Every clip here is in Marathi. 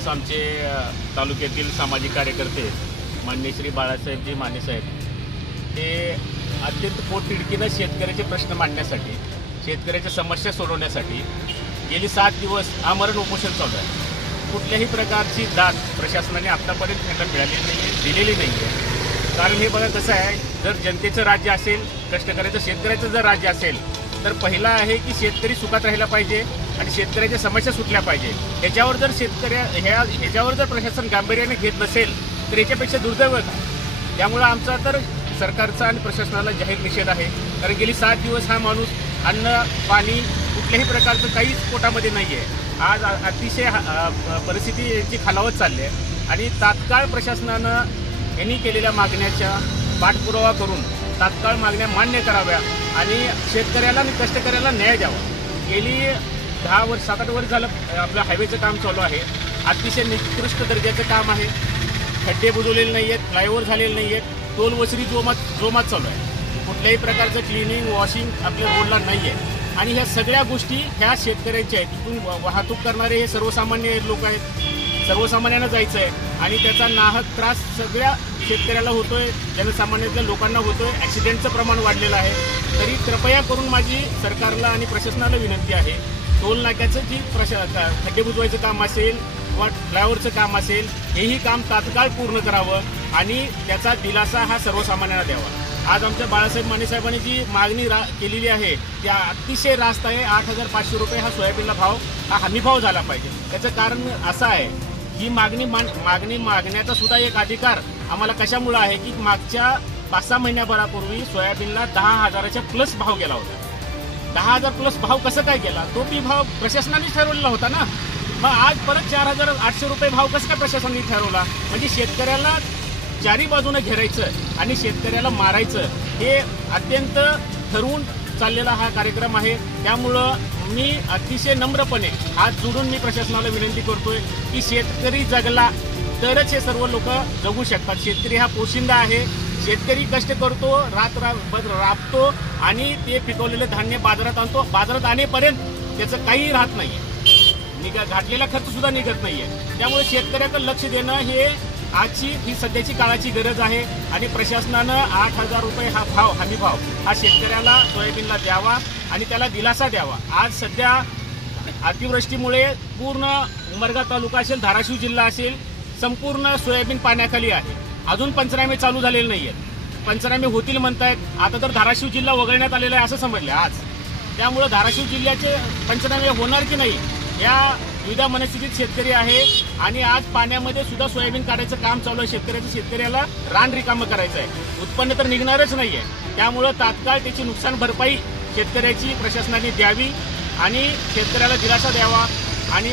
दिवस आमचे तालुक्यातील सामाजिक कार्यकर्ते माननीय श्री बाळासाहेबजी माने साहेब ते अत्यंत पोटतिडकीनं शेतकऱ्याचे प्रश्न मांडण्यासाठी, शेतकऱ्याच्या समस्या सोडवण्यासाठी गेली 7 दिवस आमरण उपोषण चालू आहे. कुठल्याही प्रकारची दाद प्रशासनाने आत्तापर्यंत त्यांना दिलेली नाही आहे. कारण हे बघा कसं आहे, जर जनतेचं राज्य असेल, कष्टकऱ्याचं शेतकऱ्याचं जर राज्य असेल तर पहिला आहे की शेतकरी सुखात राहिला पाहिजे आणि शेतकऱ्याच्या समस्या सुटल्या पाहिजे. ह्याच्यावर जर ह्याच्यावर जर प्रशासन गांभीर्याने घेत नसेल तर याच्यापेक्षा दुर्दैव आहे. त्यामुळं आमचा तर सरकारचा आणि प्रशासनाला जाहीर निषेध आहे. कारण गेली 7 दिवस हा माणूस अन्न पाणी कुठल्याही प्रकारचं काहीच पोटामध्ये नाही आहे. आज अतिशय परिस्थिती यांची खालावत चालली आहे आणि तात्काळ प्रशासनानं यांनी केलेल्या मागण्याचा पाठपुरावा करून तात्काळ मागण्या मान्य कराव्या आणि शेतकऱ्याला आणि कष्टकऱ्याला न्याय द्यावा. गेली 10 वर्ष 7-8 वर्ष झालं आपलं हायवेचं काम चालू आहे. अतिशय निकृष्ट दर्जाचं काम आहे. खड्डे बुजवलेले नाही आहेत, फ्लायओव्हर झालेले नाही आहेत, टोल वसुली जोमात चालू आहे. कुठल्याही प्रकारचं क्लिनिंग वॉशिंग आपल्या रोडला नाही आहे आणि ह्या सगळ्या गोष्टी ह्या शेतकऱ्यांच्या आहेत. तिथून वाहतूक करणारे हे सर्वसामान्य लोक आहेत. सर्वसामान्यांना जायचं आहे आणि त्याचा नाहक त्रास सगळ्या शेतकऱ्याला होतोय, जनसामान्यातल्या लोकांना होतोय. ॲक्सिडेंटचं प्रमाण वाढलेलं आहे. तरी कृपया करून माझी सरकारला आणि प्रशासनाला विनंती आहे, टोल नाक्याचं जी खड्डे बुजवायचं काम असेल किंवा फ्लायओव्हरचं काम असेल, हेही काम तात्काळ पूर्ण करावं आणि त्याचा दिलासा हा सर्वसामान्यांना द्यावा. आज आमच्या बाळासाहेब माने साहेबांनी जी मागणी केलेली आहे त्या अतिशय रास्त आहे. 8,500 रुपये हा सोयाबीनला भाव, हा हमीभाव झाला पाहिजे. त्याचं कारण असं आहे, ही मागणी मागण्याचा सुद्धा एक अधिकार आम्हाला कशामुळे आहे की मागच्या 5-6 महिन्याभरापूर्वी सोयाबीनला 10,000च्या प्लस भाव गेला होता. 10,000 प्लस भाव कसं काय गेला? तो बी भाव प्रशासनाने ठरवलेला होता ना. मग आज परत 4,800 रुपये भाव कसं काय प्रशासनाने ठरवला? म्हणजे शेतकऱ्याला चारी बाजूने घेरायचं आणि शेतकऱ्याला मारायचं, हे अत्यंत ठरवून चाललेला हा कार्यक्रम आहे. त्यामुळं मी अतिशय नम्रपणे हात जोडून मी प्रशासनाला विनंती करतोय की शेतकरी जगला तरच हे सर्व लोक जगू शकतात. शेतकरी हा पोशिंदा आहे. शेतकरी कष्ट करतो, राबतो आणि ते पिकवलेलं धान्य बाजारात आणतो. बाजारात आणेपर्यंत त्याचं काही राहत नाहीये, घातलेला खर्च सुद्धा निघत नाहीये. त्यामुळे शेतकऱ्याकडे लक्ष देणं हे आजची ही सध्याची काळाची गरज आहे आणि प्रशासनानं 8,000 रुपये हा भाव, हमी भाव हा शेतकऱ्याला सोयाबीनला द्यावा आणि त्याला दिलासा द्यावा. आज सध्या अतिवृष्टीमुळे पूर्ण उमरगा तालुका असेल, धाराशिव जिल्हा असेल, संपूर्ण सोयाबीन पाण्याखाली आहे. अजून पंचनामे चालू झालेले नाही आहेत. पंचनामे होतील म्हणतायत. आता तर धाराशिव जिल्हा वगळण्यात आलेला आहे असं समजलं आज. त्यामुळं धाराशिव जिल्ह्याचे पंचनामे होणार की नाही या द्विधा मनस्थितीत शेतकरी आहे आणि आज पाण्यामध्ये सुद्धा सोयाबीन काढायचं काम चालू आहे. शेतकऱ्याला रान रिकामं करायचं आहे. उत्पन्न तर निघणारच नाही आहे. त्यामुळं तात्काळ त्याची नुकसान भरपाई शेतकऱ्याची प्रशासनाने द्यावी आणि शेतकऱ्याला दिलासा द्यावा. आणि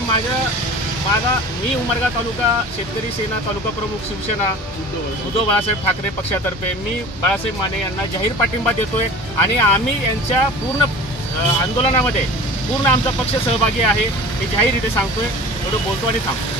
मी उमरगा तालुका शेतकरी सेना तालुका प्रमुख शिवसेना उद्धव बाळासाहेब ठाकरे पक्षातर्फे मी बाळासाहेब माने यांना जाहीर पाठिंबा देतोय आणि आम्ही यांच्या पूर्ण आंदोलनामध्ये पूर्ण आमचा पक्ष सहभागी आहे हे जाहीररीत्या सांगतोय. एवढं बोलतो आणि थांबतो.